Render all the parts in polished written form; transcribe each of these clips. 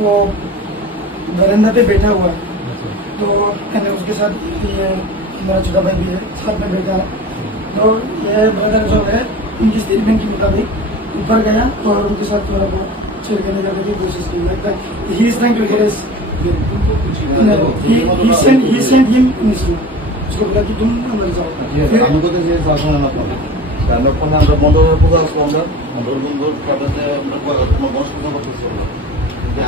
वो बरंदा पे बैठा हुआ है। तो मैंने उसके साथ ये मेरा छोटा भाई भी है, साथ में बैठा है। तो ये ब्रदर जो है उनकी स्टेटमेंट के मुताबिक ऊपर गया और उनके साथ थोड़ा बहुत छेड़ करने जाने की कोशिश की। He is trying to harass, he sent him in this room। उसको बोला कि तुम अंदर जाओ। फिर हमको तो ये शासन है अपना আমরা কোন আমরা বন্ধের পূজা আসলো আমরা বন্ধুর কাছে আমরা বন্ধ করতেছি যে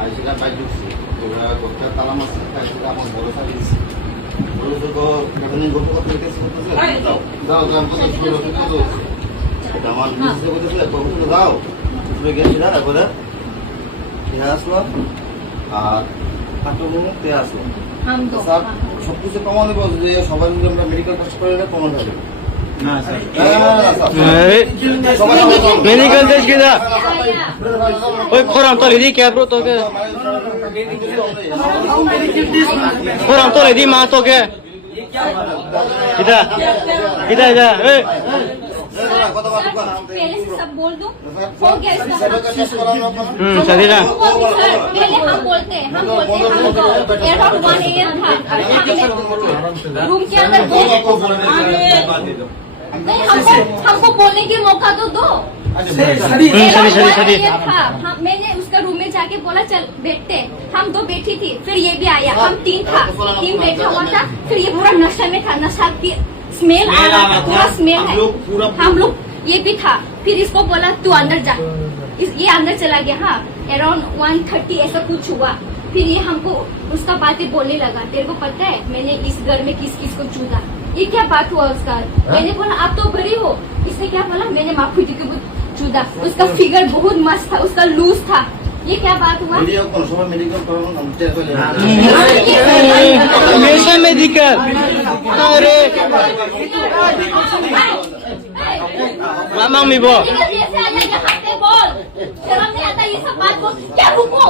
আইসিটা বাইক ঢুকছি ওরা গোটা তালা মারছে আইসিটা আমার বড় সারি দিচ্ছে বড় তো এখানে গল্প করতে গেছে যাও যাও যাও কথা শুরু করতে দাও এটা আমার নিচে করতেছে তখন যাও শুরু গেছি না একবারে ঠিক আসলো আর আটকে আসলো স্যার সবকিছু কমানো বলছে যে সবাই মিলে আমরা মেডিকেল টেস্ট করে না কমন হবে না স্যার मेडिकल टेस्ट किया ओए खोराम तो लेदी क्या ब्रो तो के खोराम तो लेदी मां तो के इधर इधर इधर ए पहले से सब बोल दूं हो गया इसका सदीना पहले हम बोलते हैं अराउंड 1 AM था रूम के अंदर नहीं हमको बोलने की मौका तो दो। सदी मैंने उसका रूम में जाके बोला चल बैठते, हम दो बैठी थी, फिर ये भी आया, हम तीन बैठा हुआ था, फिर ये पूरा नशा में था, नशा की स्मेल आ रहा था, पूरा स्मेल है, हम लोग ये भी था। फिर इसको बोला तू अंदर जा, ये अंदर चला गया। हाँ अराउंड 1:30 ऐसा कुछ हुआ। फिर ये हमको उसका बातें बोलने लगा, तेरे को पता है मैंने इस घर में किस किस को चूदा, ये क्या बात हुआ उसका। मैंने बोला आप तो बड़ी हो, इसने क्या बोला मैंने माखुटी को चूदा, उसका फिगर बहुत मस्त था, उसका लूज था, ये क्या बात हुआ। हमेशा मेडिकल अरे मामा मी बो बोल शर्म नहीं आता ये सब बात बोल। क्या रुको,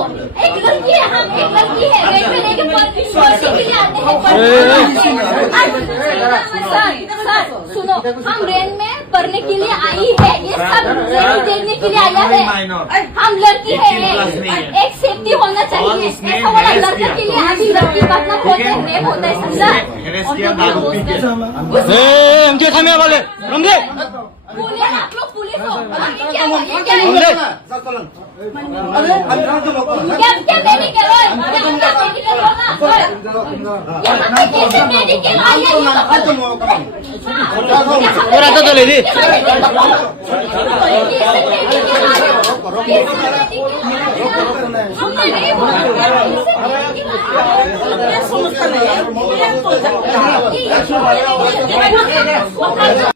एक लड़की है, हम एक लड़की है, रेट में लेके पढ़ने के लिए आते हैं। सर सुनो, हम रेन में पढ़ने के लिए आई है, ये सब देखने के लिए आया है। हम लड़की है, एक सेफ्टी होना चाहिए। ऐसा वाला लड़का के लिए आदमी लड़की बात ना बोलते रेप होता है समझा। हम क्या थामे वाले रमदे पुलिस आप लोग पुलिस हो, ये क्या रमदे क्या मेडिकल है, क्या मेडिकल होना यहाँ कैसे मेडिकल आया और आता तो लेदी हमने नहीं बोला